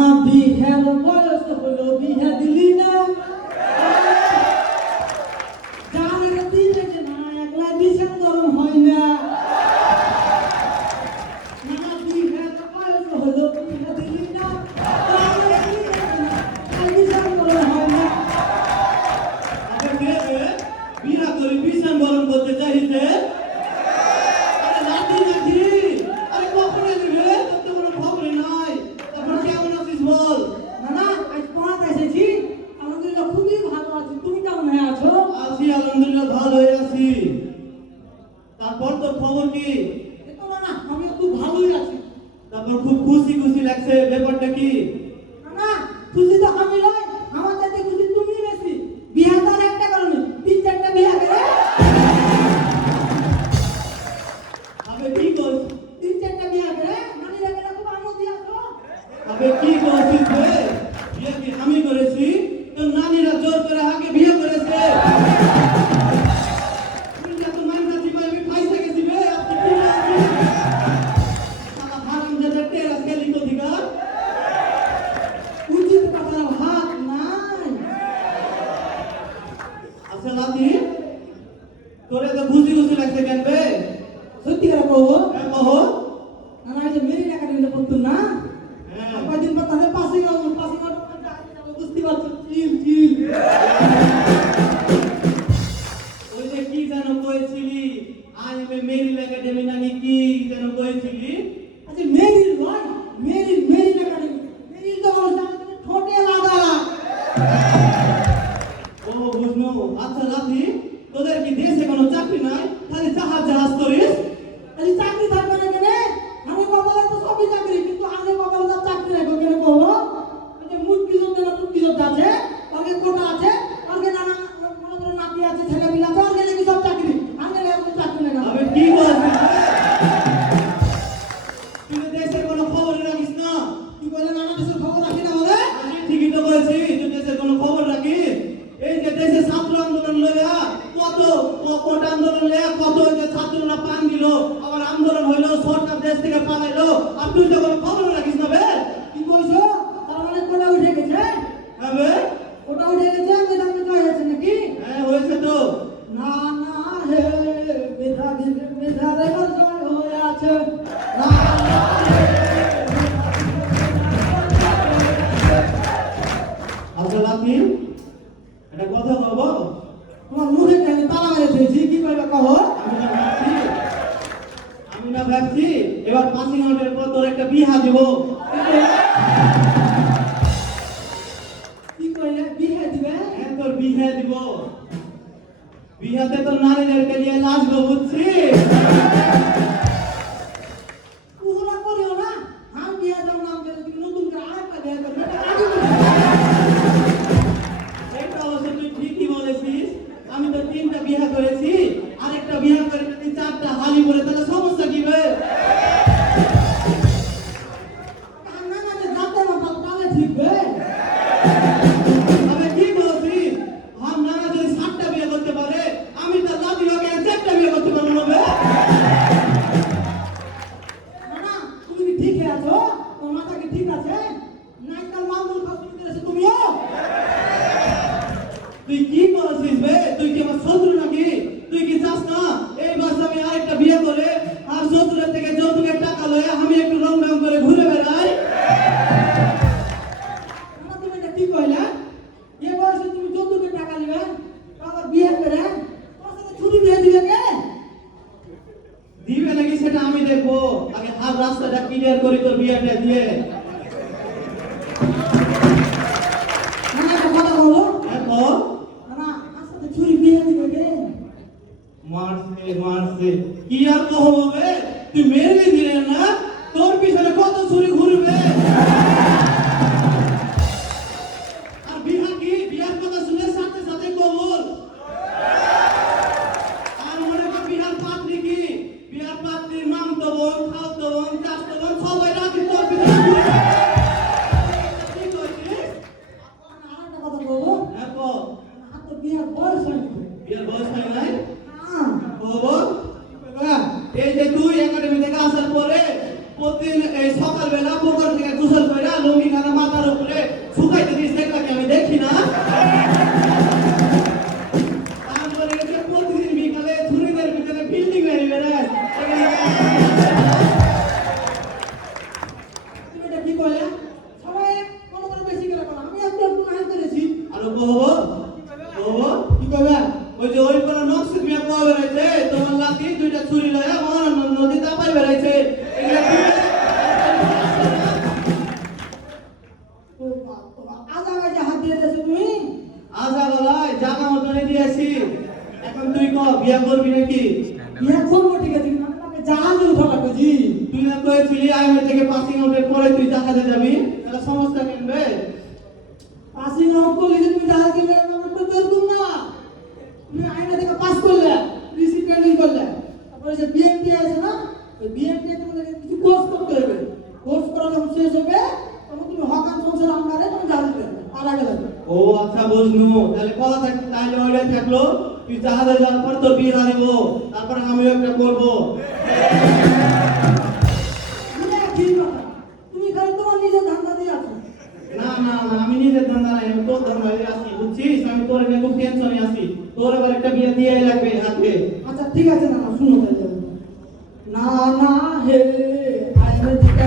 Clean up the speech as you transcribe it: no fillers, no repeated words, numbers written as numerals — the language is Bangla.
নানা বিহার বয়স হলো বিহা দিলি না জানে দিলে যে না একলা বিছান গরম হয় না নানা বিহার বয়স হলো বিহা দিলি না বিছান গরম হয় না বিয়া করে বিছান গরম করতে চাইছে তারপর তোর খবর কি? না আমি খুব ভালোই আছি। তারপর খুব খুশি খুশি লাগছে, ব্যাপারটা কি? না খুশি তো আমি নয়, আমার চাইতে খুশি তুমি বেশি। বিয়ে তো আর একটা করনি, 3-4টা বিয়ে করে। আবে কি কর? 3-4টা বিয়ে করে, মানে লাগে না খুব আনন্দ দিয়াছো। আবে কি করছিস রে? বিয়ে কি আমি করেছি? তোর নানিরা জোর করে আগে বিয়ে করেছে। তোরে তো খুশি খুশি লাগছে কেন বে? সত্যি করে কহো। কহো। না না যে মেরি টাকা দিলে বলতো না। হ্যাঁ। কয়দিন পর তাহলে পাশে বুঝতে পারছো চিল চিল। ওই যে কি যেন কইছিলি? I am a Mary academy নাকি কি যেন কইছিলি? আচ্ছা মেরি নয়, মেরি একাডেমি। মেরি তো বলছ ঠোঁটে লাগা। ও বুঝনো। আচ্ছা রাতি তোদের কি দেশে কোনো চাকরি নাই? খালি জাহাজ করিস? আরে চাকরি থাকবে না কেন? আমি বাবার তো সবই চাকরি, কিন্তু আমি বাবার তো চাকরি রাখবো কেন কহো? আচ্ছা মুক্তি যোদ্ধা আছে, আগে কোটা আছে, আগে নানা মনে করো নাতি আছে, ছেলে পিলা আছে, আগে নাকি সব চাকরি। আগে এরকম চাকরি না। আবে কি বলছিস? তুই দেশের কোনো খবর রাখিস না? কি বলে নানা দেশের খবর রাখি না বলে? আমি ঠিকই তো বলছি, তুই দেশের কোনো খবর রাখিস? এই যে দেশে ছাত্র আন্দোলন লইয়া কত আন্দোলন লইয়া কত যে ছাত্ররা পান দিল, আবার আন্দোলন হইলো, সরকার দেশ থেকে পালাইলো, আর তুই তো কোনো খবর রাখিস না বে? কি বলছো? তার মানে কোটা উঠে গেছে? হ্যাঁ বে? কোটা উঠে গেছে, মেধাবী তো হয়েছে নাকি? হ্যাঁ হয়েছে তো। না না হে মেধারে জয় হয়ে আছে। না না হে আচ্ছা রাতি একটা কথা বলবো? তোমার মুখে কেন তালা মেরে দিয়েছি, কি করবে কহো? আমি না ভাবছি এবার 5 মিনিটের পর তোর একটা বিয়া দিব। কি কইলে বিয়ে দিবে? হ্যাঁ তোর বিয়া দিব। বিয়াতে তোর নারীদেরকে নিয়ে নাচবো বুঝছিস? ওগুলা করিও না। আমি বিয়ে দেব নাম করে তুমি নতুন করে আরেকটা বিয়ে করবে। এটা অবশ্য তুই ঠিকই বলেছিস। আমি তো 3টা বিয়া করেছি, আরেকটা বিয়া করে যদি 4টা হালি করে তাহলে সমস্যা কি বে? না না যে যাতে না তাহলে ঠিক বে। আবে কি বলছিস? নানা যদি 7টা বিয়ে করতে পারে, আমি তো লাভি হবে 4টা বিয়ে করতে পারবো না বে? না না তুমি কি ঠিক আছো? তোমার মাথা কি ঠিক আছে? নাইকা মামুল খাসি করেছে তুমিও? তুই কি বলছিস বে? তুই কি আমার শত্রু নাকি? তুই কি চাস না এই মাস আমি আরেকটা বিয়ে করে আর শত্রুর থেকে যৌতুকের টাকা লয়ে আমি একটু রং করে ঘুরে বেড়াই? না তুমি এটা কি কইলা? এ বয়সে তুমি যৌতুকের টাকা নিবে? আবার বিয়ে করে তোমার সাথে ছুটি দিয়ে দিবে কে? দিবে নাকি সেটা আমি দেখবো। আগে হাত রাস্তাটা ক্লিয়ার করি তোর বিয়েটা দিয়ে। না না একটা কথা বলো। দেখো না না আমার সাথে ছুটি দিয়ে দিবে কে? মারছে কি আর কহবো বে? তুই মেরে দিলে না, তোর পিছনে কত ছুরি ঘুরবে। আর বিহা কি? বিয়ার কথা শুনে সাথে সাথে কবুল। আর মনে কর বিহার পাত্রী কি? বিহার পাত্রীর মামতো বোন, খালতো বোন, চাচতো বোন সবাই রাজি তোর পিছনে ঘুরবে। কি কইছিস? না আরেকটা কথা বলবো। দেখো আমার তো বিয়ের বয়স হয়নি। বিয়ার বয়স হয় নাই? হ্যাঁ বলবো এই যে তুই একাডেমি থেকে আসার পরে প্রতিদিন এই সকালবেলা ওই যে ওই কোন নকশি মিয়া পাওয়া বেড়াইছে তোমার লাঠি দুইটা ছুরি লয়া মহানন্দ নদী চাপাই বেড়াইছে এগুলা কি? ও বাবা, আজা বাজে হাত দিয়ে দিয়েছো তুমি। আজা গলায় জাগা মতনে দিয়েছি এখন তুই ক বিয়া করবি নাকি? বিয়ে করবো ঠিক আছে, কিন্তু আমাকে জাহাজে উঠা লাগবে জি। তুই না কয়েছিলি আইএমএ থেকে পাসিং আউটের পরে তুই জাহাজে যাবি তাহলে সমস্যা কিনবে পাসিং আউট করলে যে তুমি জাহাজ কিনবে আমার তো দরকার না। তুমি আইনা থেকে পাস করলে, রিসিট ট্রেনিং করলে, তারপরে যে বিএমটি আছে না, ওই বিএমটি তোমাদেরকে কিছু কোর্স করতে হবে। কোর্স করা যখন শেষ হবে তখন তুমি হকার সংসার আমদারে তুমি জাহাজ দেবে আর আগে লাগবে। ও আচ্ছা বুঝনু তাহলে কথা থাকতে তাহলে ওইটাই থাকলো তুই জাহাজে যাওয়ার পর তোর বিয়ে দিব তারপর আমিও একটা করবো এটা ঠিক কথা। তুমি খালি তোমার নিজের ধান্দা দিয়ে আছো। না না না আমি নিজের ধান্দা নাই আমি তোর ধান্দায় আছি বুঝছিস আমি তোর নিয়ে খুব টেনশনে আছি তোর এবার একটা বিয়ে দিয়েই লাগবে হাতে আচ্ছা ঠিক আছে না, শুনো তাহলে। না না হে আইনে থেকে